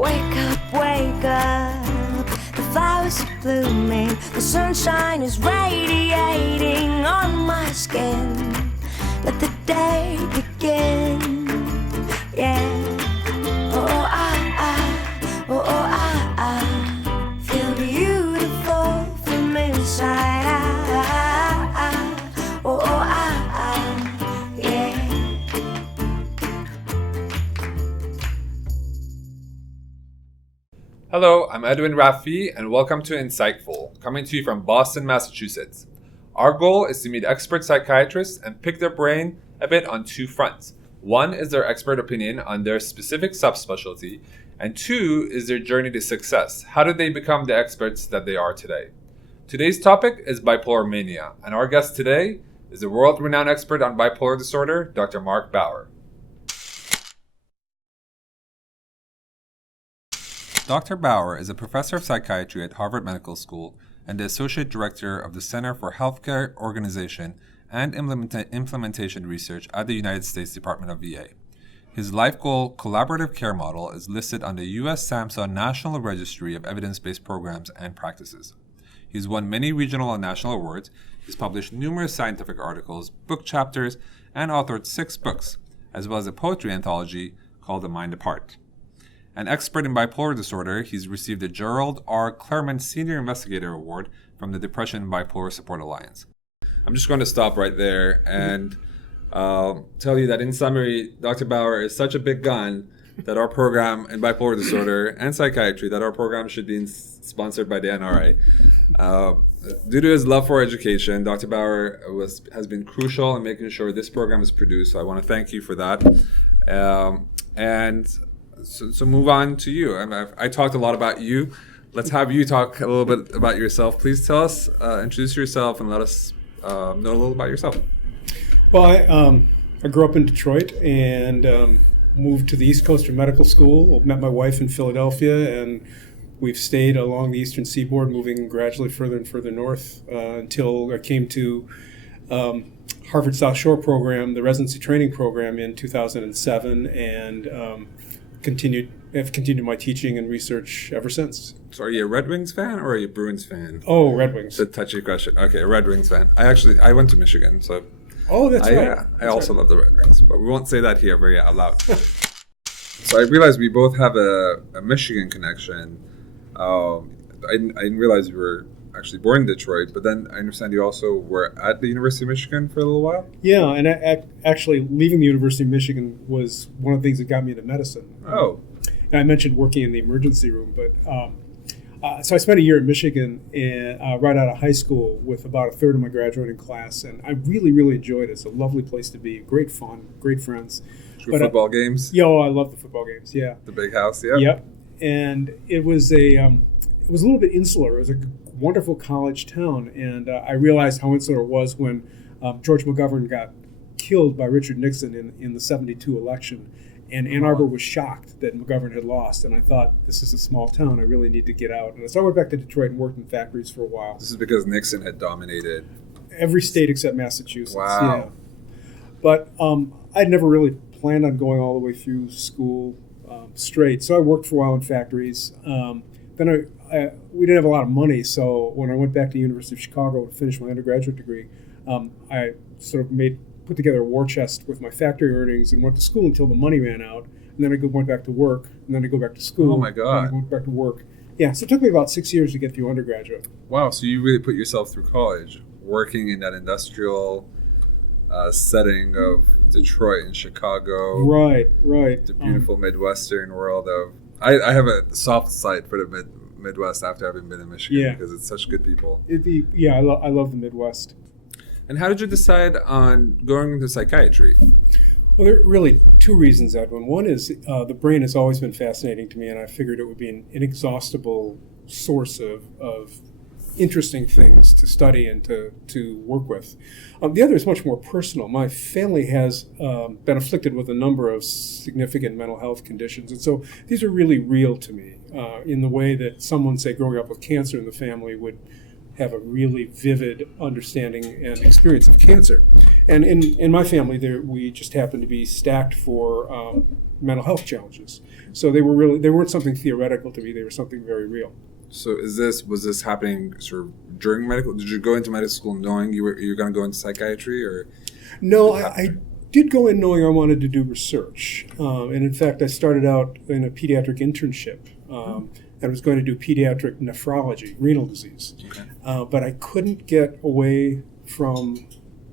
Wake up, the flowers are blooming, the sunshine is radiating on my skin. Let the day begin, yeah. I feel beautiful from inside out. Yeah. Hello, I'm Edwin Raffi, and welcome to InPsychful, coming to you from Boston, Massachusetts. Our goal is to meet expert psychiatrists and pick their brain a bit on two fronts. One is their expert opinion on their specific subspecialty, and two is their journey to success. How did they become the experts that they are today? Today's topic is bipolar mania, and our guest today is the world-renowned expert on bipolar disorder, Dr. Mark Bauer. Dr. Bauer is a professor of psychiatry at Harvard Medical School and the associate director of the Center for Healthcare Organization and Implementation Research at the United States Department of VA. His life goal collaborative care model is listed on the U.S. SAMHSA National Registry of Evidence-Based Programs and Practices. He's won many regional and national awards. He's published numerous scientific articles, book chapters, and authored 6 books, as well as a poetry anthology called The Mind Apart. An expert in bipolar disorder, he's received the Gerald R. Claremont Senior Investigator Award from the Depression and Bipolar Support Alliance. I'm just going to stop right there and tell you that in summary, Dr. Bauer is such a big gun that our program in bipolar disorder and psychiatry, that our program should be sponsored by the NRA. Due to his love for education, Dr. Bauer has been crucial in making sure this program is produced, so I want to thank you for that. So move on to you. I talked a lot about you. Let's have you talk a little bit about yourself. Please tell us, introduce yourself, and let us know a little about yourself. Well, I grew up in Detroit and moved to the East Coast for medical school. Met my wife in Philadelphia, and we've stayed along the Eastern Seaboard, moving gradually further and further north until I came to Harvard South Shore program, the residency training program, in 2007, and have continued my teaching and research ever since. So are you a Red Wings fan or are you a Bruins fan? Oh, Red Wings. It's a touchy question. Okay, a Red Wings fan. I went to Michigan, so... Oh, that's right. Yeah, I also love the Red Wings, but we won't say that here very out loud. So I realized we both have a Michigan connection. I didn't realize you were actually born in Detroit, but then I understand you also were at the University of Michigan for a little while? Yeah, and actually leaving the University of Michigan was one of the things that got me into medicine. Oh. And I mentioned working in the emergency room, but so I spent a year in Michigan right out of high school with about a third of my graduating class, and I really, really enjoyed it. It's a lovely place to be, great fun, great friends. Football games? Yeah, I love the football games, yeah. The big house, yeah? Yep. And it was a little bit insular. It was a wonderful college town, and I realized how insular it was when George McGovern got killed by Richard Nixon in the 72 election, and Ann Arbor was shocked that McGovern had lost, and I thought, this is a small town, I really need to get out. And so I went back to Detroit and worked in factories for a while. This is because Nixon had dominated every state except Massachusetts. Wow. Yeah. But I'd never really planned on going all the way through school straight, so I worked for a while in factories. Then we didn't have a lot of money, so when I went back to the University of Chicago to finish my undergraduate degree, I sort of put together a war chest with my factory earnings and went to school until the money ran out, and then I went back to work, and then I go back to school. Oh my God! And I went back to work. Yeah, so it took me about 6 years to get through undergraduate. Wow! So you really put yourself through college, working in that industrial setting of Detroit and Chicago. Right. The beautiful Midwestern world of. I have a soft side for the Midwest after having been in Michigan because it's such good people. I love the Midwest. And how did you decide on going into psychiatry? Well, there are really two reasons, Edwin. One is the brain has always been fascinating to me, and I figured it would be an inexhaustible source of interesting things to study and to work with. The other is much more personal. My family has been afflicted with a number of significant mental health conditions, and so these are really real to me in the way that someone, say, growing up with cancer in the family would have a really vivid understanding and experience of cancer. And in my family, we just happened to be stacked for mental health challenges. So they weren't something theoretical to me. They were something very real. So was this happening sort of during medical? Did you go into medical school knowing you were going to go into psychiatry, or? No, I did go in knowing I wanted to do research. And in fact, I started out in a pediatric internship. I was going to do pediatric nephrology, renal disease. Okay. But I couldn't get away from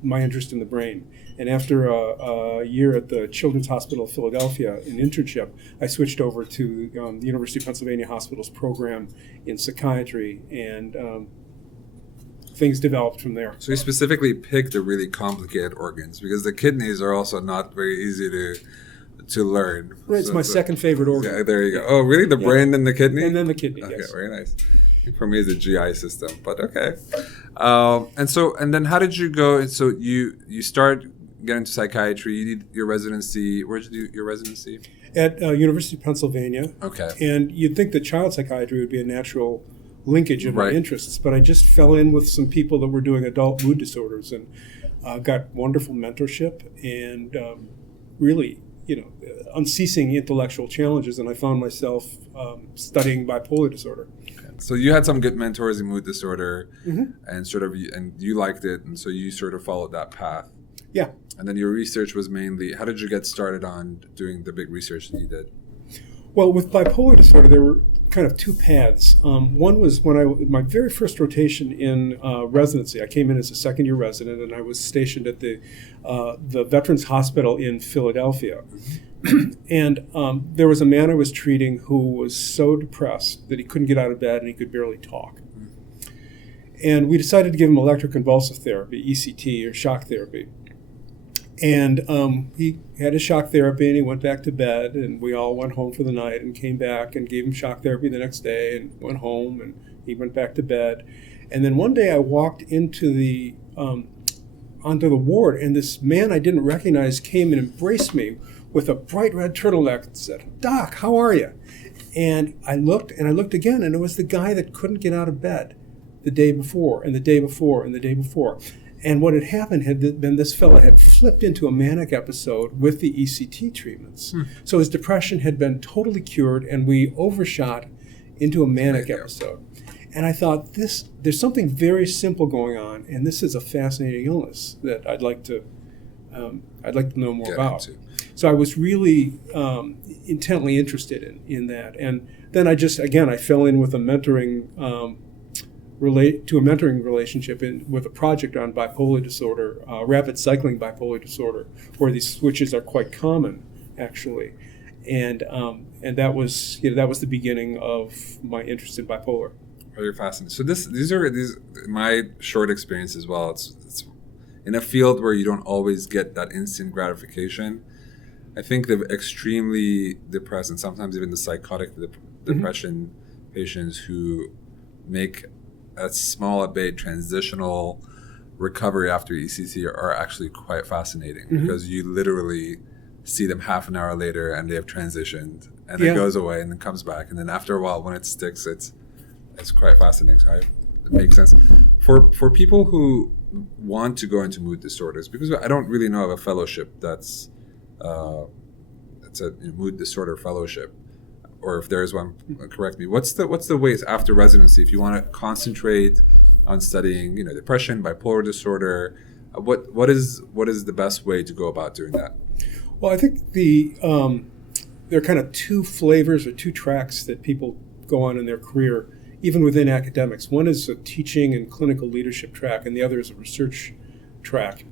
my interest in the brain. And after a year at the Children's Hospital of Philadelphia in internship, I switched over to the University of Pennsylvania Hospital's program in psychiatry, and things developed from there. So you specifically picked the really complicated organs because the kidneys are also not very easy to learn. Right, it's my second favorite organ. Yeah, there you go. Oh, really? The brain and the kidney? And then the kidney, okay, yes. Very nice. For me, it's the GI system, but okay. And then how did you go? So you start getting into psychiatry. You did your residency. Where did you do your residency? At University of Pennsylvania. Okay. And you'd think that child psychiatry would be a natural linkage of my interests, but I just fell in with some people that were doing adult mood disorders and got wonderful mentorship and really, unceasing intellectual challenges, and I found myself studying bipolar disorder. Okay. So you had some good mentors in mood disorder, and you liked it, and so you sort of followed that path. Yeah. And then your research was mainly, how did you get started on doing the big research that you did? Well, with bipolar disorder, there were kind of two paths. One was my very first rotation in residency. I came in as a second-year resident, and I was stationed at the Veterans Hospital in Philadelphia. And there was a man I was treating who was so depressed that he couldn't get out of bed and he could barely talk. And we decided to give him electroconvulsive therapy, ECT, or shock therapy. And he had his shock therapy and he went back to bed, and we all went home for the night and came back and gave him shock therapy the next day and went home, and he went back to bed. And then one day I walked into onto the ward, and this man I didn't recognize came and embraced me with a bright red turtleneck and said, "Doc, how are you?" And I looked again, and it was the guy that couldn't get out of bed the day before and the day before and the day before. And what had happened had been this fellow had flipped into a manic episode with the ECT treatments. So his depression had been totally cured, and we overshot into a manic episode. And I thought, there's something very simple going on, and this is a fascinating illness that I'd like to know more about. So I was really intently interested in that. And then I fell in with a mentoring relationship with a project on bipolar disorder, rapid cycling bipolar disorder, where these switches are quite common, actually, and that was the beginning of my interest in bipolar. Very fascinating. So these are my short experience as well. It's in a field where you don't always get that instant gratification. I think the extremely depressed and sometimes even the psychotic depression patients who make a small albeit transitional recovery after ECT are actually quite fascinating because you literally see them half an hour later and they have transitioned and it goes away and then comes back, and then after a while when it sticks, it's quite fascinating. So it makes sense for people who want to go into mood disorders, because I don't really know of a fellowship that's a mood disorder fellowship. Or if there is one, correct me. What's the ways after residency if you want to concentrate on studying, depression, bipolar disorder? What is the best way to go about doing that? Well, I think there are kind of two flavors or two tracks that people go on in their career, even within academics. One is a teaching and clinical leadership track, and the other is a research track.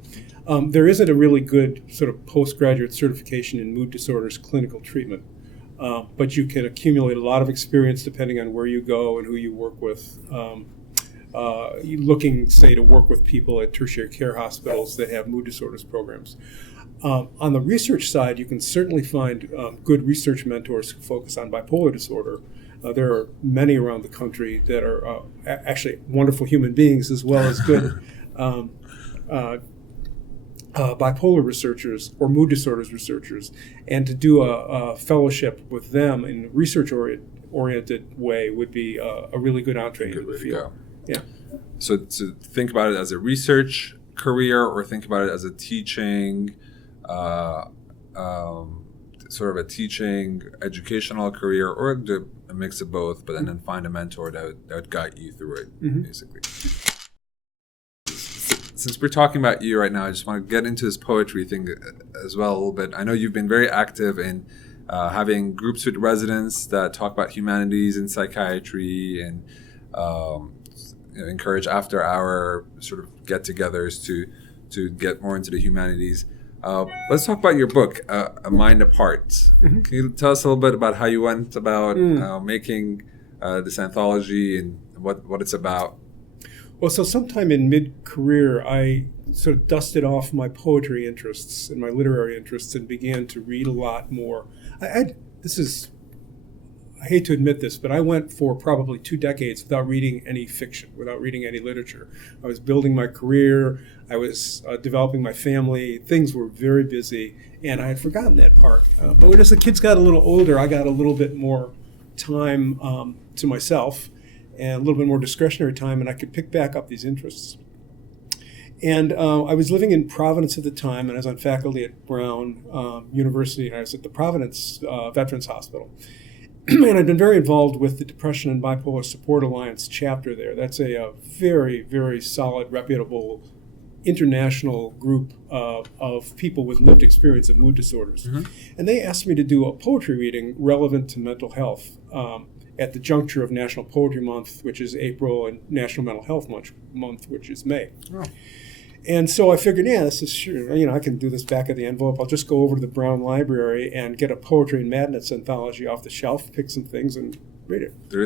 There isn't a really good sort of postgraduate certification in mood disorders clinical treatment. But you can accumulate a lot of experience depending on where you go and who you work with. You're looking, say, to work with people at tertiary care hospitals that have mood disorders programs. On the research side, you can certainly find good research mentors who focus on bipolar disorder. There are many around the country that are actually wonderful human beings as well as good bipolar researchers or mood disorders researchers, and to do a fellowship with them in a research-oriented way would be a really good entree into the field. Yeah. so think about it as a research career, or think about it as a teaching, sort of a teaching educational career, or a mix of both, but then find a mentor that would guide you through it, basically. Since we're talking about you right now, I just want to get into this poetry thing as well a little bit. I know you've been very active in having groups with residents that talk about humanities and psychiatry, and encourage after-hour sort of get-togethers to get more into the humanities. Let's talk about your book, A Mind Apart. Can you tell us a little bit about how you went about making this anthology and what it's about? Well, so sometime in mid-career, I sort of dusted off my poetry interests and my literary interests and began to read a lot more. I hate to admit this, but I went for probably 2 decades without reading any fiction, without reading any literature. I was building my career. I was developing my family. Things were very busy, and I had forgotten that part. But as the kids got a little older, I got a little bit more time to myself and a little bit more discretionary time, and I could pick back up these interests. And I was living in Providence at the time, and I was on faculty at Brown University, and I was at the Providence Veterans Hospital. And I'd been very involved with the Depression and Bipolar Support Alliance chapter there. That's a very, very solid, reputable international group of people with lived experience of mood disorders. And they asked me to do a poetry reading relevant to mental health at the juncture of National Poetry Month, which is April, and National Mental Health Month, which is May. Oh. And so I figured, this is sure, I can do this back of the envelope. I'll just go over to the Brown Library and get a Poetry and Madness anthology off the shelf, pick some things, and read it. There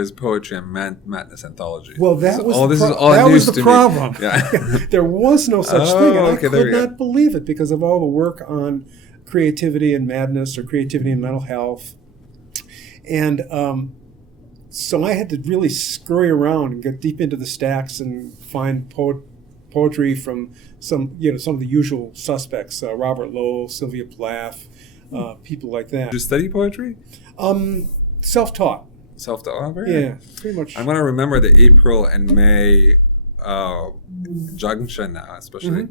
is Poetry and Madness anthology. Well, that was the problem. Yeah. There was no such thing, and I could not believe it because of all the work on creativity and madness, or creativity and mental health. And so I had to really scurry around and get deep into the stacks and find poetry from some of the usual suspects, Robert Lowell, Sylvia Plath, people like that. Did you study poetry? Self-taught. Self-taught? Pretty much. I'm going to remember the April and May junction now, especially.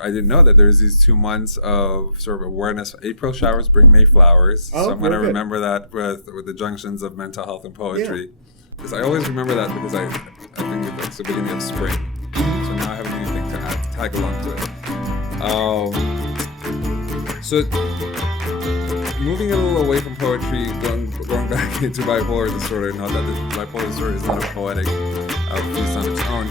I didn't know that there's these 2 months of sort of awareness. April showers bring May flowers. So I'm going to remember that with the junctions of mental health and poetry. Because I always remember that because I think it's the beginning of spring. So now I have a new thing to tag along to it. So moving a little away from poetry, going back into bipolar disorder, not that the bipolar disorder is not a poetic piece on its own.